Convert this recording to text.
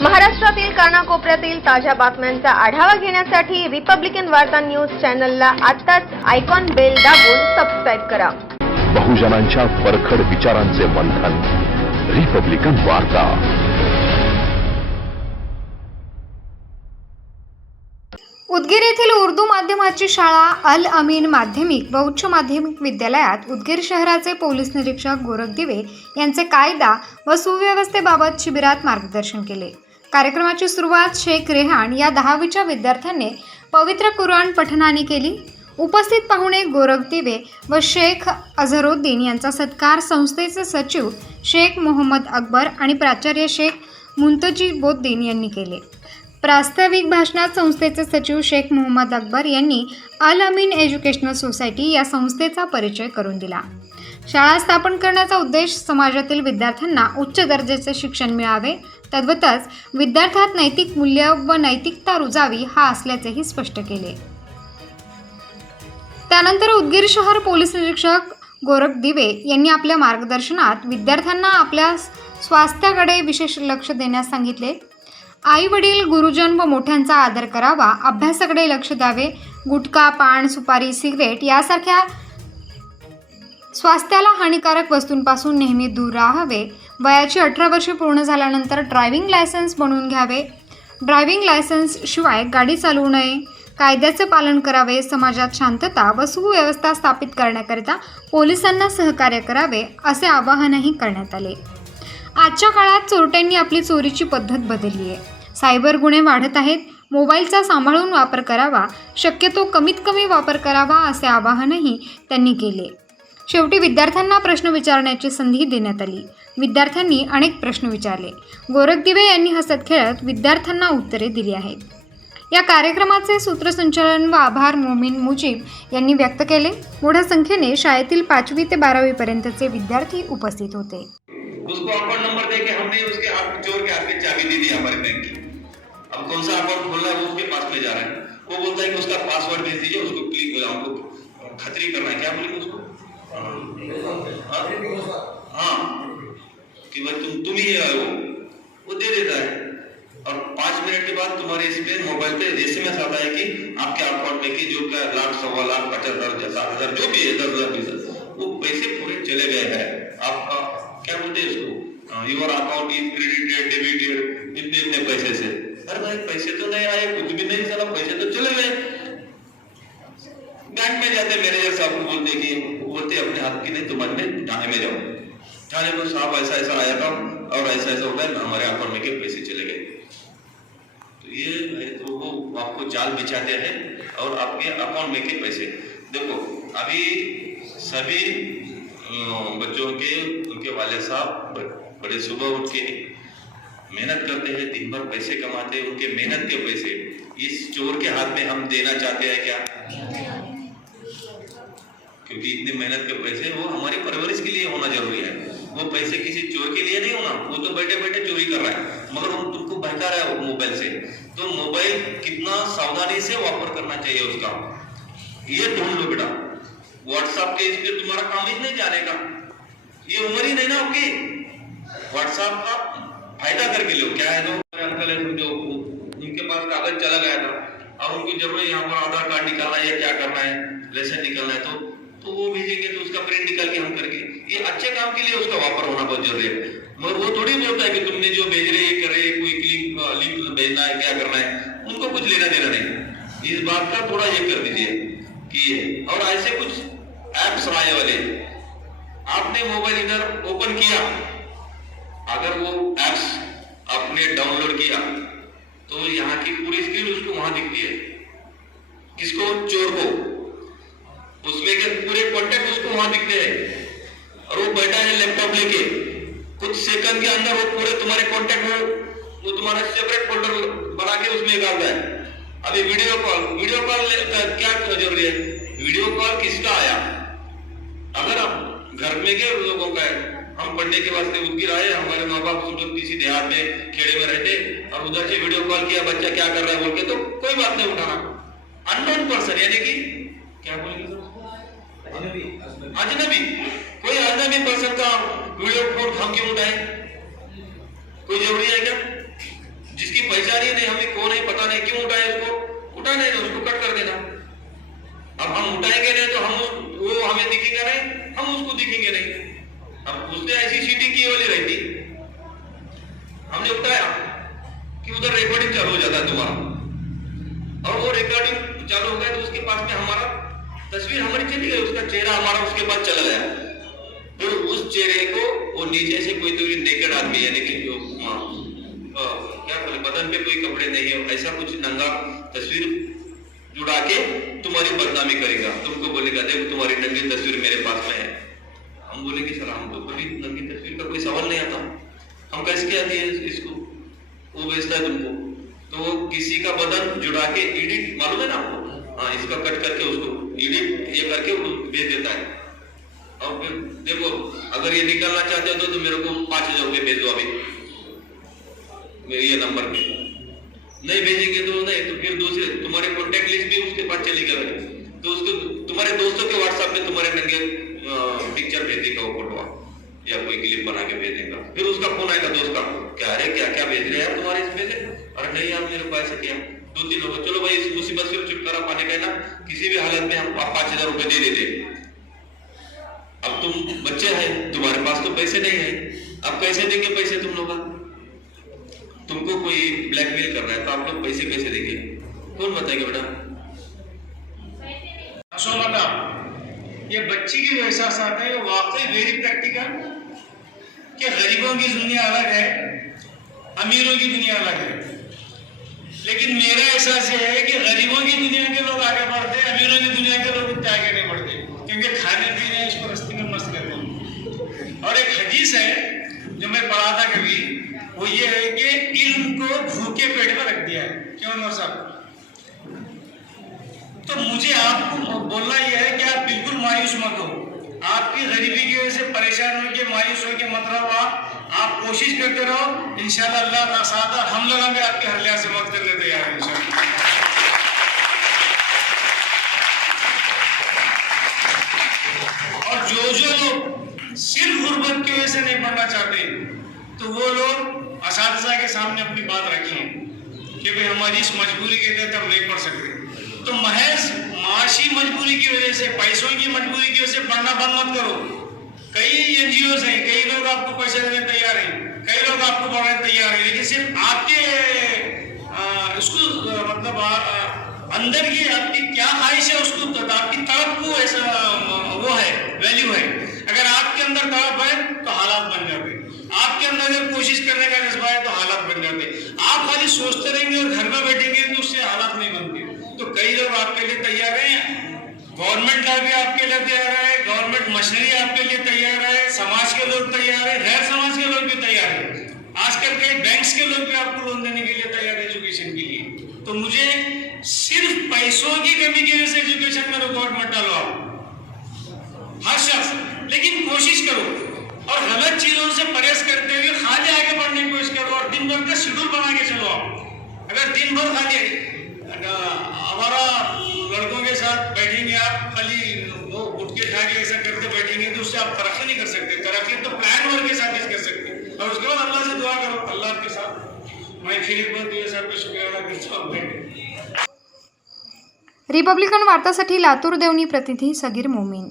महाराष्ट्रातील कानाकोपऱ्यातील ताज्या बातम्यांचा आढावा घेण्यासाठी रिपब्लिकन वार्ता न्यूज चॅनलला आताच आयकॉन बेल दाबून सबस्क्राईब करा. बहुजनांच्या परखड विचारांचे मंथन. रिपब्लिकन वार्ता. उदगीर येथील उर्दू माध्यमाची शाळा अल अमीन माध्यमिक व उच्च माध्यमिक विद्यालयात उदगीर शहराचे पोलीस निरीक्षक गोरख दिवे यांचे कायदा व सुव्यवस्थेबाबत शिबिरात मार्गदर्शन केले. कार्यक्रमाची सुरुवात शेख रेहान या 10वीच्या विद्यार्थ्यांनी पवित्र कुराण पठणाने केली. उपस्थित पाहुणे गोरख दिवे व शेख अझरुद्दीन यांचा सत्कार संस्थेचे सचिव शेख मोहम्मद अकबर आणि प्राचार्य शेख मुंतजीबुद्दीन यांनी केले. प्रास्ताविक भाषणात संस्थेचे सचिव शेख मोहम्मद अकबर यांनी अल अमीन एज्युकेशनल सोसायटी या संस्थेचा परिचय करून दिला. शाळा स्थापन करण्याचा उद्देश समाजातील विद्यार्थ्यांना उच्च दर्जाचे शिक्षण मिळावे, तद्वतच विद्यार्थ्यात नैतिक मूल्य व नैतिकता रुजावी हा असल्याचेही स्पष्ट केले. त्यानंतर उदगीर शहर पोलीस निरीक्षक गोरख दिवे यांनी आपल्या मार्गदर्शनात विद्यार्थ्यांना आपल्या स्वास्थ्याकडे विशेष लक्ष देण्यास सांगितले. आई वडील, गुरुजन व मोठ्यांचा आदर करावा, अभ्यासाकडे लक्ष द्यावे, गुटखा, पान, सुपारी, सिगरेट यासारख्या स्वास्थ्याला हानिकारक वस्तूंपासून नेहमी दूर राहावे. वयाची 18 वर्षे पूर्ण झाल्यानंतर ड्रायव्हिंग लायसन्स बनवून घ्यावे. ड्रायव्हिंग लायसन्स शिवाय गाडी चालवू नये. कायद्याचे पालन करावे. समाजात शांतता व सुव्यवस्था स्थापित करण्याकरिता पोलिसांना सहकार्य करावे असे आवाहनही करण्यात आले. आजच्या काळात चोरट्यांनी आपली चोरीची पद्धत बदलली आहे. सायबर गुन्हे वाढत आहेत. मोबाईलचा सांभाळून वापर करावा, शक्यतो कमीत कमी वापर करावा असे आवाहनही त्यांनी केले. शेवटी विद्यार्थ्यांना प्रश्न विचारण्याची संधी देण्यात आली. विद्यार्थ्यांनी अनेक प्रश्न विचारले. गोरख दिवे यांनी हसत खेळत विद्यार्थ्यांना उत्तरे दिली आहेत. या कार्यक्रमाचे सूत्रसंचालन व आभार मोमीन मुजीब यांनी व्यक्त केले. मोठ्या संख्येने शाळेतील 5वी ते 12वी पर्यंतचे विद्यार्थी उपस्थित होते. उसको अकाउंट नंबर देके हमने उसके हाथ, चोर के हाथ में चाबी दे दी हमारे बैंक की. अब कौन सा अकाउंट खोलना है वो उसके पास में जा रहा है. वो बोलता है कि उसका पासवर्ड भेज दीजिए, उसको क्लिक हमको खतरी करना है. क्या बोलेंगे उसको? हाँ कि भाई तुम ही है वो दे देता है. और 5 मिनट के बाद तुम्हारे इस पे मोबाइल पे SMS आता है कि आपके अकाउंट में कि जो क्या लाख, 1.25 लाख, 50,000, 7,000 जो भी है, 10,000, 20,000 वो पैसे पूरे चले गए हैं. आपका क्या बोलते हैं इसको, your account is credited, debited, इतने पैसे से. अरे भाई पैसे तो नहीं आए, कुछ भी नहीं चला, पैसे तो चले गए. बैंक में जाते मैनेजर साहब को बोलते कि बोलते अपने हाथ की नहीं, तुम थाने में जाओ. थाने में साहब ऐसा ऐसा आया था और ऐसा ऐसा हो गया, हमारे अकाउंट में के पैसे चले गए. तो ये तो वो आपको जाल बिछाते हैं और आपके अकाउंट में के पैसे. देखो अभी सभी बच्चों के उनके वाले साहब बड़े सुबह उठ के मेहनत करते हैं, दिन भर पैसे कमाते हैं. उनके मेहनत के पैसे इस चोर के हाथ में हम देना चाहते हैं क्या? क्योंकि इतनी मेहनत के पैसे वो हमारी परवरिश के लिए होना जरूरी है. वो पैसे किसी चोर के लिए नहीं होना. वो तो बैठे बैठे चोरी कर रहा है, मगर वो तुमको बहका रहा है मोबाइल से. तो मोबाइल कितना सावधानी से वापर करना चाहिए उसका, ये ढूंढ लो बेटा. व्हाट्सएप के इस पे तुम्हारा काम ही नहीं जाने का. ये उम्र ही नहीं ना आपकी. व्हाट्सएप का फायदा करके लो. क्या है, तो अंकल है जो उनके पास कागज चला गया था और उनको जरूरत है यहाँ पर आधार कार्ड निकालना है या क्या करना है, लाइसेंस निकालना है, तो वो भेजेंगे तो उसका प्रिंट निकाल के हम करके. ये अच्छे काम के लिए उसका वापर होना बहुत जरूरी है. मगर वो थोड़ी बोलता है कि तुमने जो भेज रहे कर रहे, कोई लिंक भेजना है, क्या करना है, उनको कुछ लेना देना नहीं. इस बात का थोड़ा ये कर दीजिए कि. और ऐसे कुछ ऐप्स आए वाले, आपने मोबाइल इधर ओपन किया, अगर वो ऐप्स आपने डाउनलोड किया तो यहाँ की पूरी स्क्रीन उसको वहां दिखती है. किसको? चोर को. उसमें के पूरे कॉन्टेक्ट उसको वहां दिखते हैं और वो बैठा है लैपटॉप लेके. कुछ सेकंड के अंदर वो पूरे तुम्हारे कॉन्टेक्ट वो तुम्हारा सेपरेट फोल्डर बना के उसमें डालता है. अभी वीडियो कॉल क्या जरूरी है? वीडियो कॉल किसका आया? अगर आप घर में के लोगों का है, हम पढ़ने के वास्ते उदगीर आए, हमारे माँ बाप सब लोग किसी देहात में खेड़े में रहते और उधर से वीडियो कॉल किया, बच्चा क्या कर रहा है बोल के, तो कोई बात नहीं उठाना. अननोन पर्सन यानी कि क्या बोलेंगे, अजनबी. कोई अजनबी पर्सन का वीडियो फोन हम क्यों उठाए? कोई जरूरी है क्या? उधर रिकॉर्डिंग चालू हो जाता है तुम्हारा, और वो रिकॉर्डिंग चालू हो गया तो उसके पास में हमारा तस्वीर हमारी चली गई, उसका चेहरा हमारा उसके बाद चला गया। फिर उस चेहरे को वो नीचे से कोई तो नेकेड आदमी, यानी कि जो क्या बोले, बदन पे कोई कपड़े नहीं है, ऐसा कुछ नंगा तस्वीर जुड़ा के तुम्हारी बदनामी करेगा, तुमको बोलेगा देखो तुम्हारी नंगी तस्वीर मेरे पास में है। हम बोलेंगे सर हम तो कभी नंगी तस्वीर का कोई सवाल नहीं आता, हम कैसे आती है इसको, वो बेचता है तुमको। तो वो किसी का बदन जुड़ा के एडिट, मालूम है ना आपको, हाँ, इसका कट करके उसको एडिट ये करके भेज देता है। और फिर देखो अगर ये निकलना चाहते हो तो मेरे को 5,000 रुपये भेज दो अभी मेरे ये नंबर पे, नहीं भेजेंगे तो नहीं, तो फिर दूसरे तुम्हारे कॉन्टेक्ट लिस्ट भी उसके पास चली गए, तो उसको तुम्हारे दोस्तों के व्हाट्सएप पे तुम्हारे नंगे पिक्चर भेज देगा, वो फोटो या कोई क्लिप बना के भेज देगा। फिर उसका फोन आएगा दोस्त का, क्या अरे क्या क्या भेज रहे हैं आप तुम्हारे इसमें से, अरे नहीं आप मेरे को ऐसे किया, 2-3 लोग, चलो भाई इस मुसीबत से छुटकारा पाने का ना किसी भी हालत में हम 5,000 रुपए दे देते। अब तुम बच्चे हैं, तुम्हारे पास तो पैसे नहीं है, अब कैसे देंगे पैसे तुम लोग, तुमको कोई ब्लैकमेल कर रहा है तो आप लोग पैसे कैसे देंगे, कौन बताएगा बेटा। ये बच्ची के जो एहसास आता है वो वाकई वेरी प्रैक्टिकल, कि गरीबों की दुनिया अलग है, अमीरों की दुनिया अलग है। लेकिन मेरा एहसास ये है कि गरीबों की दुनिया के लोग आगे बढ़ते हैं, अमीरों की दुनिया के लोग इतने आगे नहीं बढ़ते, क्योंकि खाने पीने इसको रस्ते में मस्त करते हैं। और एक हदीस है जो मैं पढ़ा था कभी, वो ये है कि इल्म को भूखे पेट में रख दिया है। क्यों नौर साहब? तो मुझे आपको बोलना यह है कि आप बिल्कुल मायूस मत हो, आपकी गरीबी की वजह से परेशान हो के मायूस हो के मत रहो, आप कोशिश करते रहो, इंशाल्लाह अल्लाह का साथ है, हम लोग भी आपके हर लिहाज से मदद करने तैयार हैं इंशाल्लाह। और जो लोग सिर्फ गुर्बत की वजह से नहीं पढ़ना चाहते तो वो लोग असातिज़ा के सामने अपनी बात रखें कि भाई हमारी इस मजबूरी के तहत हम नहीं पढ़ सकते। तो महज माशी मजबूरी की वजह से, पैसों की मजबूरी की वजह से पढ़ना बंद मत करो। कई NGOs हैं, कई लोग आपको पैसे देने तैयार हैं, कई लोग आपको पढ़ाने तैयार हैं, लेकिन सिर्फ आपके उसको मतलब अंदर की आपकी क्या ख्वाहिश है, उसको आपकी तड़प को ऐसा वो है, वैल्यू है। अगर आपके अंदर तड़प है तो हालात बन जाते, आपके अंदर अगर कोशिश करने का जज्बा है तो हालात बन जाते। आप खाली सोचते रहेंगे और घर में बैठेंगे तो उससे हालात नहीं बनते। तो कई लोग आपके लिए तैयार हैं, गवर्नमेंट का भी आपके लिए तैयार है, गवर्नमेंट मशीनरी आपके लिए तैयार है, समाज के लोग तैयार है, गैर समाज के लोग भी तैयार है, आजकल कई बैंक्स के लोग भी आपको लोन देने के लिए तैयार है एजुकेशन के लिए। तो मुझे सिर्फ पैसों की कमी की वजह से एजुकेशन में रुकावट मत डालो आप, हर शख्स, लेकिन कोशिश करो और गलत चीजों से परहेज करते हुए खाली आगे बढ़ने की कोशिश करो और दिन भर का शेड्यूल बना के चलो आप। अगर दिन भर खाली हमारा लड़कों के साथ बैठेंगे आप, खाली वो उठ के खा के ऐसा करते बैठेंगे तो उससे आप तरक्की नहीं कर सकते। तरक्की तो प्लान वर्क के साथ ही कर सकते। और उसके बाद अल्लाह से दुआ करो, अल्लाह के साथ मैं फिर एक बार दिया साहब का शुक्रिया अदा करता हूँ। रिपब्लिकन वार्तासाठी लातूर देवणी प्रतिनिधी सगीर मोमीन।